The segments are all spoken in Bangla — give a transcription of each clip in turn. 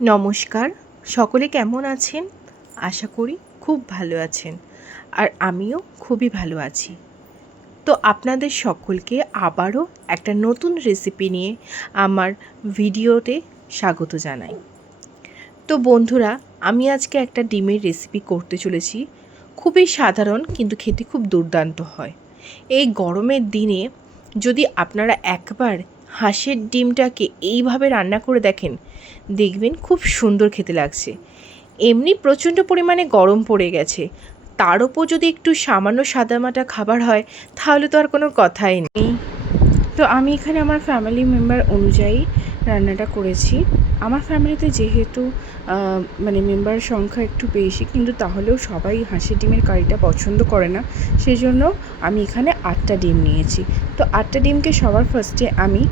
নমস্কার, সকলে কেমন আছেন? আশা করি খুব ভালো আছেন, আর আমিও খুবই ভালো আছি। তো আপনাদের সকলকে আবারও একটা নতুন রেসিপি নিয়ে আমার ভিডিওতে স্বাগত জানাই। তো বন্ধুরা, আমি আজকে একটা ডিমের রেসিপি করতে চলেছি। খুবই সাধারণ, কিন্তু খেতে খুব দুর্দান্ত হয়। এই গরমের দিনে যদি আপনারা একবার হাঁসের ডিমটাকে এইভাবে রান্না করে দেখেন, দেখবেন খুব সুন্দর খেতে লাগছে। এমনি প্রচণ্ড পরিমাণে গরম পড়ে গেছে। তার ওপর যদি একটু সামান্য সাদামাটা খাবার হয়, তাহলে তো আর কোনো কথাই নেই। তো আমি এখানে আমার ফ্যামিলি মেম্বার অনুযায়ী রান্নাটা করেছি। আমার ফ্যামিলিতে যেহেতু মানে মেম্বার সংখ্যা একটু বেশি, কিন্তু তাহলেও সবাই হাঁসের ডিমের কারিটা পছন্দ করে না। সেই জন্য আমি এখানে আটটা ডিম নিয়েছি। তো আটটা ডিমকে সবার ফার্স্টে আমি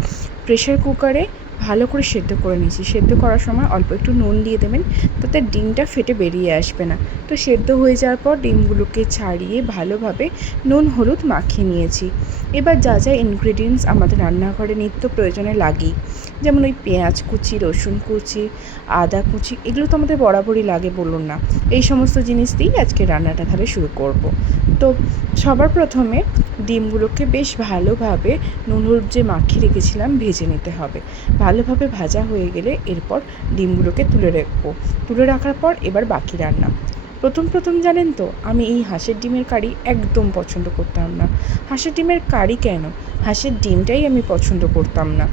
প্রেশার কুকারে ভালো করে সেদ্ধ করে নিয়েছি। সেদ্ধ করার সময় অল্প একটু নুন দিয়ে দেবেন, তাতে ডিমটা ফেটে বেরিয়ে আসবে না। তো সেদ্ধ হয়ে যাওয়ার পর ডিমগুলোকে ছাড়িয়ে ভালোভাবে নুন, হলুদ মাখিয়ে নিয়েছি। এবার যা যা ইনগ্রিডিয়েন্টস আমাদের রান্নাঘরে নিত্য প্রয়োজনে লাগি যেমন ওই পেঁয়াজ কুচি, রসুন কুচি, আদা কুচি, এগুলো তো আমাদের বরাবরই লাগে, বলুন না। এই সমস্ত জিনিস দিয়েই আজকে রান্নাটা তাহলে শুরু করব। তো সবার প্রথমে ডিমগুলোকে বেশ ভালোভাবে নুন হলুদ যে মাখিয়ে রেখেছিলাম, ভেজে নিতে হবে। ভালোভাবে ভাজা হয়ে গেলে এরপর ডিমগুলোকে তুলে রাখব। তুলে রাখার পর এবার বাকি রান্না। প্রথম প্রথম জানেন তো, আমি এই হাঁসের ডিমের কারি একদম পছন্দ করতাম না। হাঁসের ডিমের কারি কেন? হাঁসের ডিমটাই আমি পছন্দ করতাম না।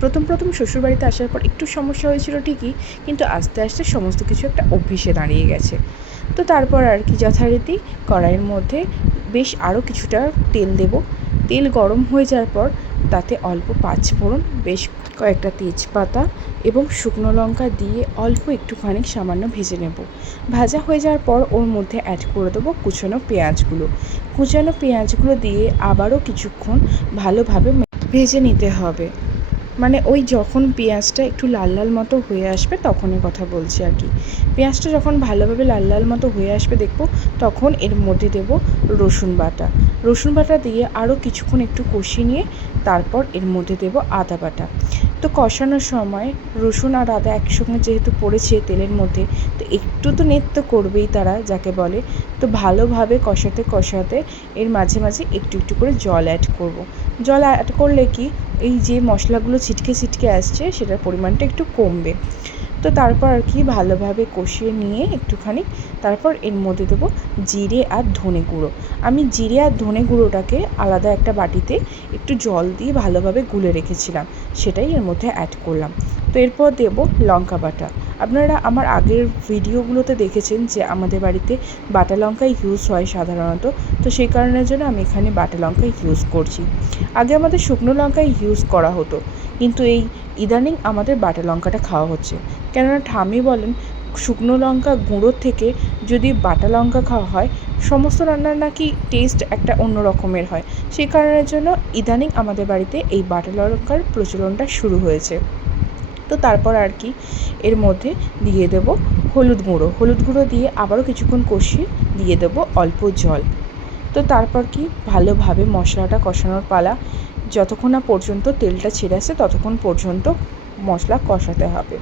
প্রথম প্রথম শ্বশুরবাড়িতে আসার পর একটু সমস্যা হয়েছিল ঠিকই, কিন্তু আস্তে আস্তে সমস্ত কিছু একটা অভ্যেসে দাঁড়িয়ে গেছে। তো তারপর আর কি যথারীতি কড়াইয়ের মধ্যে বেশ আরও কিছুটা তেল দেব। তেল গরম হয়ে যাওয়ার পর তাতে অল্প পাঁচ ফোড়ন, বেশ কয়েকটা তেজপাতা এবং শুকনো লঙ্কা দিয়ে অল্প একটুখানি সামান্য ভেজে নেব। ভাজা হয়ে যাওয়ার পর ওর মধ্যে অ্যাড করে দেবো কুচানো পেঁয়াজগুলো। কুচানো পেঁয়াজগুলো দিয়ে আবারও কিছুক্ষণ ভালোভাবে ভেজে নিতে হবে। মানে ওই যখন পেঁয়াজটা একটু লাল লাল মতো হয়ে আসবে তখনই কথা বলছি আর কি। পেঁয়াজটা যখন ভালোভাবে লাল লাল মতো হয়ে আসবে দেখব, তখন এর মধ্যে দেব রসুন বাটা। রসুন বাটা দিয়ে আরও কিছুক্ষণ একটু কষিয়ে নিয়ে তারপর এর মধ্যে দেব আদা বাটা। তো কষানোর সময় রসুন আর আদা একসঙ্গে যেহেতু পড়েছে তেলের মধ্যে, তো একটু তো নেত্য করবেই তারা, যাকে বলে। তো ভালোভাবে কষাতে কষাতে এর মাঝে মাঝে একটু একটু করে জল অ্যাড করব। জল অ্যাড করলে কি, এই যে মশলাগুলো ছিটকে ছিটকে আসছে, সেটার পরিমাণটা একটু কমবে। তো তারপর আর কি ভালোভাবে কষিয়ে নিয়ে একটুখানি তারপর এর মধ্যে দেবো জিরে আর ধনে গুঁড়ো। আমি জিরে আর ধনে গুঁড়োটাকে আলাদা একটা বাটিতে একটু জল দিয়ে ভালোভাবে গুলে রেখেছিলাম, সেটাই এর মধ্যে অ্যাড করলাম। তো এরপর দেবো লঙ্কা বাটা। আপনারা আমার আগের ভিডিওগুলোতে দেখেছেন যে আমাদের বাড়িতে বাটা লঙ্কা ইউজ হয় সাধারণত। তো সেই কারণের জন্য আমি এখানে বাটা লঙ্কা ইউজ করছি। আগে আমাদের শুকনো লঙ্কা ইউজ করা হতো, কিন্তু এই ইদানিং আমাদের বাটা লঙ্কাটা খাওয়া হচ্ছে। কেননা ঠামি বলেন, শুকনো লঙ্কা গুঁড়োর থেকে যদি বাটা লঙ্কা খাওয়া হয়, সমস্ত রান্নার নাকি টেস্ট একটা অন্য রকমের হয়। সেই কারণের জন্য ইদানিং আমাদের বাড়িতে এই বাটা লঙ্কার প্রচলনটা শুরু হয়েছে। তো তারপর আর কি এর মধ্যে দিয়ে দেব হলুদ গুঁড়ো। হলুদ গুঁড়ো দিয়ে আবারও কিছুক্ষণ কষিয়ে দিয়ে দেব অল্প জল। তো তারপর কি ভালোভাবে মশলাটা কষানোর পালা। যতক্ষণ না পর্যন্ত তেলটা ছেড়ে আসে ততক্ষণ পর্যন্ত মশলা কষাতে হবে।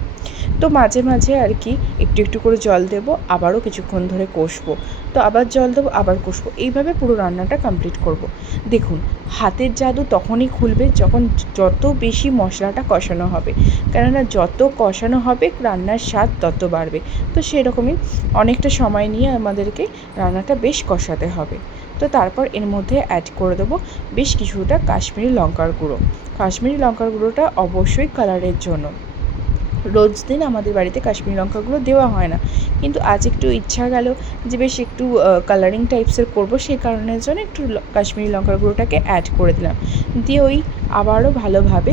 তো মাঝে মাঝে আর কি একটু একটু করে জল দেবো, আবারও কিছুক্ষণ ধরে কষবো। তো আবার জল দেবো, আবার কষবো। এইভাবে পুরো রান্নাটা কমপ্লিট করব। দেখুন, হাতের জাদু তখনই খুলবে যখন যত বেশি মশলাটা কষানো হবে। কেননা যত কষানো হবে, রান্নার স্বাদ তত বাড়বে। তো সেরকমই অনেকটা সময় নিয়ে আমাদেরকে রান্নাটা বেশ কষাতে হবে। তো তারপর এর মধ্যে অ্যাড করে দেবো বেশ কিছুটা কাশ্মীরি লঙ্কার গুঁড়ো। কাশ্মীরি লঙ্কার গুঁড়োটা অবশ্যই কালারের জন্য। রোজ দিন আমাদের বাড়িতে কাশ্মীরি লঙ্কা গুঁড়ো দেওয়া হয় না। কিন্তু আজ একটু ইচ্ছা গেল যে বেশ একটু কালারিং টাইপসের করব, সেই কারণের জন্য একটু কাশ্মীরি লঙ্কার গুঁড়োটাকে অ্যাড করে দিলাম। দিয়ে ওই আবারও ভালোভাবে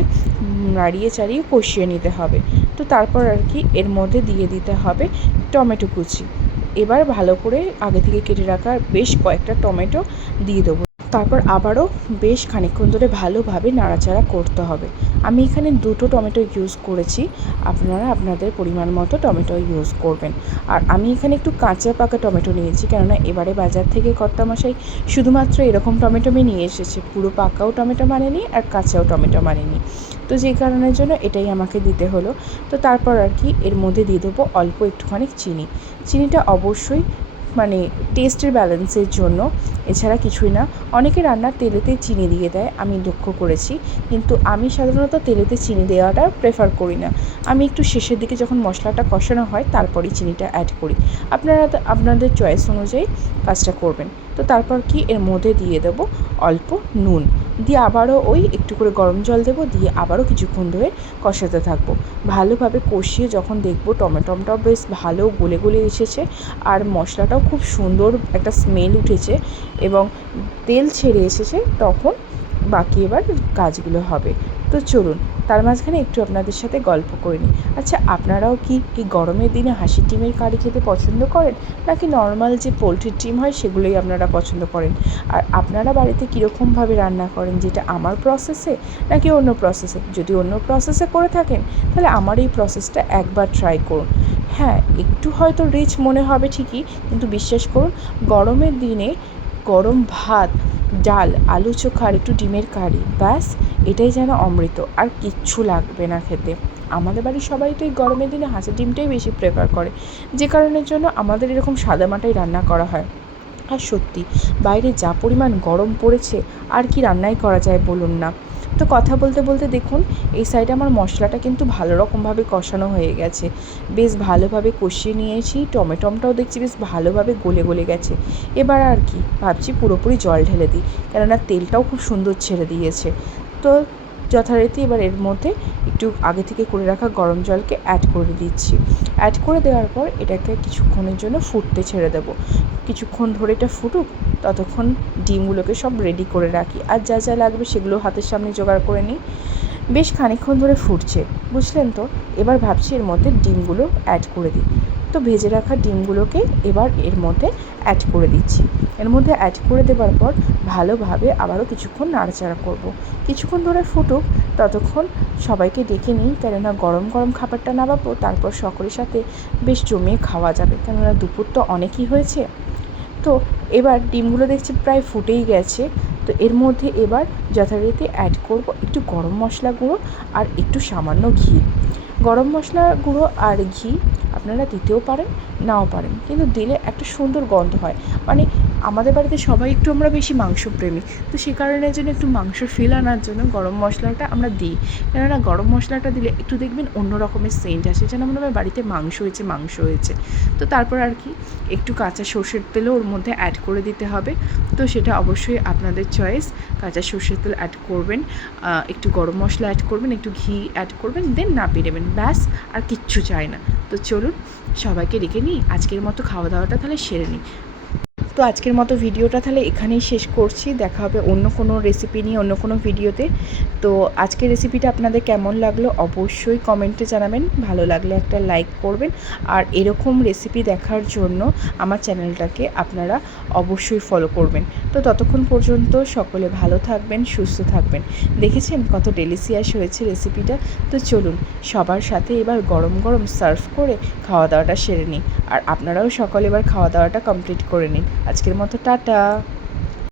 নাড়িয়ে চাড়িয়ে কষিয়ে নিতে হবে। তো তারপর আর কি এর মধ্যে দিয়ে দিতে হবে টমেটো কুচি। এবার ভালো করে আগে থেকে কেটে রাখা বেশ কয়েকটা টমেটো দিয়ে দেবো। তারপর আবারও বেশ খানিকক্ষণ ধরে ভালোভাবে নাড়াচাড়া করতে হবে। আমি এখানে দুটো টমেটো ইউজ করেছি। আপনারা আপনাদের পরিমাণ মতো টমেটো ইউজ করবেন। আর আমি এখানে একটু কাঁচা পাকা টমেটো নিয়েছি, কেননা এবারে বাজার থেকে কর্তামশাই শুধুমাত্র এরকম টমেটো আমি নিয়ে এসেছে। পুরো পাকাও টমেটো মানেনি আর কাঁচাও টমেটো মানেনি। তো যেই কারণের জন্য এটাই আমাকে দিতে হলো। তো তারপর আর কি এর মধ্যে দিয়ে দেবো অল্প একটুখানি চিনি। চিনিটা অবশ্যই মানে টেস্টের ব্যালেন্সের জন্য। এছাড়া কিছুই না। অনেকে রান্নার তেলেতে চিনি দিয়ে দেয়, আমি লক্ষ্য করেছি। কিন্তু আমি সাধারণত তেলেতে চিনি দেওয়াটা প্রেফার করি না। আমি একটু শেষের দিকে যখন মশলাটা কষানো হয়, তারপরই চিনিটা অ্যাড করি। আপনারা আপনাদের চয়েস অনুযায়ী কাজটা করবেন। তো তারপর কি? এর মধ্যে দিয়ে দেবো অল্প নুন। দিয়ে আবারও ওই একটু করে গরম জল দেবো, দিয়ে আবারও কিছুক্ষণ ধরে কষাতে থাকব। ভালোভাবে কষিয়ে যখন দেখব টমেটোমটাও বেশ ভালো গলে গলে এসেছে আর মশলাটাও খুব সুন্দর একটা স্মেল উঠেছে এবং তেল ছেড়ে এসেছে, তখন বাকি এবার কাজগুলো হবে। তো চলুন, তার মাঝখানে একটু আপনাদের সাথে গল্প করে নিই। আচ্ছা আপনারাও কি এই গরমের দিনে হাঁসের ডিমের কারি খেতে পছন্দ করেন? নাকি নর্মাল যে পোলট্রির ডিম হয়, সেগুলোই আপনারা পছন্দ করেন? আর আপনারা বাড়িতে কীরকমভাবে রান্না করেন, যেটা আমার প্রসেসে নাকি অন্য প্রসেসে যদি অন্য প্রসেসে করে থাকেন, তাহলে আমার এই প্রসেসটা একবার ট্রাই করুন। হ্যাঁ একটু হয়তো রিচ মনে হবে ঠিকই, কিন্তু বিশ্বাস করুন, গরমের দিনে গরম ভাত, ডাল, আলু চোখা আর একটু ডিমের কারি, ব্যাস। এটাই যেন অমৃত, আর কিচ্ছু লাগবে না খেতে। আমাদের বাড়ির সবাই তো এই গরমের দিনে হাঁসের ডিমটাই বেশি প্রেফার করে। যে কারণের জন্য আমাদের এরকম সাদামাটাই রান্না করা হয়। আর সত্যি, বাইরে যা পরিমাণ গরম পড়েছে, আর কি রান্নাই করা যায় বলুন না। তো কথা বলতে বলতে দেখুন, এই সাইডে আমার মশলাটা কিন্তু ভালো রকমভাবে কষানো হয়ে গেছে। বেশ ভালোভাবে কষিয়ে নিয়েছি, টমেটোমটাও দেখছি বেশ ভালোভাবে গলে গলে গেছে। এবার আর কি, ভাবছি পুরোপুরি জল ঢেলে দিই, কেননা তেলটাও খুব সুন্দর ছেড়ে দিয়েছে। তো যথারীতি এবার এর মধ্যে একটু আগে থেকে করে রাখা গরম জলকে অ্যাড করে দিচ্ছি। অ্যাড করে দেওয়ার পর এটাকে কিছুক্ষণের জন্য ফুটতে ছেড়ে দেব। কিছুক্ষণ ধরে এটা ফুটুক, ততক্ষণ ডিমগুলোকে সব রেডি করে রাখি। আর যা যা লাগবে সেগুলো হাতের সামনে জোগাড় করে নিই। বেশ খানিকক্ষণ ধরে ফুটছে। বুঝলেন তো? এবার ভাবছি এর মধ্যে ডিমগুলো অ্যাড করে দিই। তো ভেজে রাখা ডিমগুলোকে এবার এর মধ্যে অ্যাড করে দিচ্ছি। এর মধ্যে অ্যাড করে দেওয়ার পর ভালোভাবে আবারও কিছুক্ষণ নাড়াচাড়া করব। কিছুক্ষণ ধরে ফুটুক, ততক্ষণ সবাইকে ডেকে নিই, কেননা গরম গরম খাবারটা নামাবো, তারপর সকলের সাথে বেশ জমিয়ে খাওয়া যাবে। কেননা দুপুর তো অনেকই হয়েছে। তো এবার ডিমগুলো দেখছি প্রায় ফুটেই গেছে। তো এর মধ্যে এবার যথারীতি অ্যাড করব একটু গরম মশলা গুঁড়ো আর একটু সামান্য ঘি। গরম মশলা গুঁড়ো আর ঘি আপনারা দিতেও পারেন, নাও পারেন। কিন্তু দিলে একটা সুন্দর গন্ধ হয়। মানে আমাদের বাড়িতে সবাই একটু আমরা বেশি মাংসপ্রেমী। তো সে কারণের জন্য একটু মাংসর ফিল আনার জন্য গরম মশলাটা আমরা দিই। কেননা গরম মশলাটা দিলে একটু দেখবেন অন্য রকমের সেন্ট আসে, যেন মনে হয় বাড়িতে মাংস হয়েছে মাংস হয়েছে। তো তারপর আর কি, একটু কাঁচা সর্ষের তেলও ওর মধ্যে অ্যাড করে দিতে হবে। তো সেটা অবশ্যই আপনাদের চয়েস কাঁচা সর্ষের তেল অ্যাড করবেন একটু গরম মশলা অ্যাড করবেন, একটু ঘি অ্যাড করবেন দেন নাপিয়ে নেবেন। ব্যাস, আর কিচ্ছু চাই না। তো চলুন, সবাইকে রেখে নিই, আজকের মতো খাওয়া দাওয়াটা তাহলে সেরে নিই। তো আজকের মতো ভিডিওটা তাহলে এখানেই শেষ করছি। দেখা হবে অন্য কোনো রেসিপি নিয়ে, অন্য কোনো ভিডিওতে। তো আজকের রেসিপিটা আপনাদের কেমন লাগল অবশ্যই কমেন্টে জানাবেন। ভালো লাগলে একটা লাইক করবেন। আর এরকম রেসিপি দেখার জন্য আমার চ্যানেলটাকে আপনারা অবশ্যই ফলো করবেন। তো ততক্ষণ পর্যন্ত সকলে ভালো থাকবেন, সুস্থ থাকবেন। দেখেছেন কত ডেলিসিয়াস হয়েছে রেসিপিটা তো চলুন, সবার সাথে এবার গরম গরম সার্ভ করে খাওয়া দাওয়াটা সেরে নিই। আর আপনারাও সকলে এবার খাওয়া দাওয়াটা কমপ্লিট করে নিন। আজকের মতো টাটা।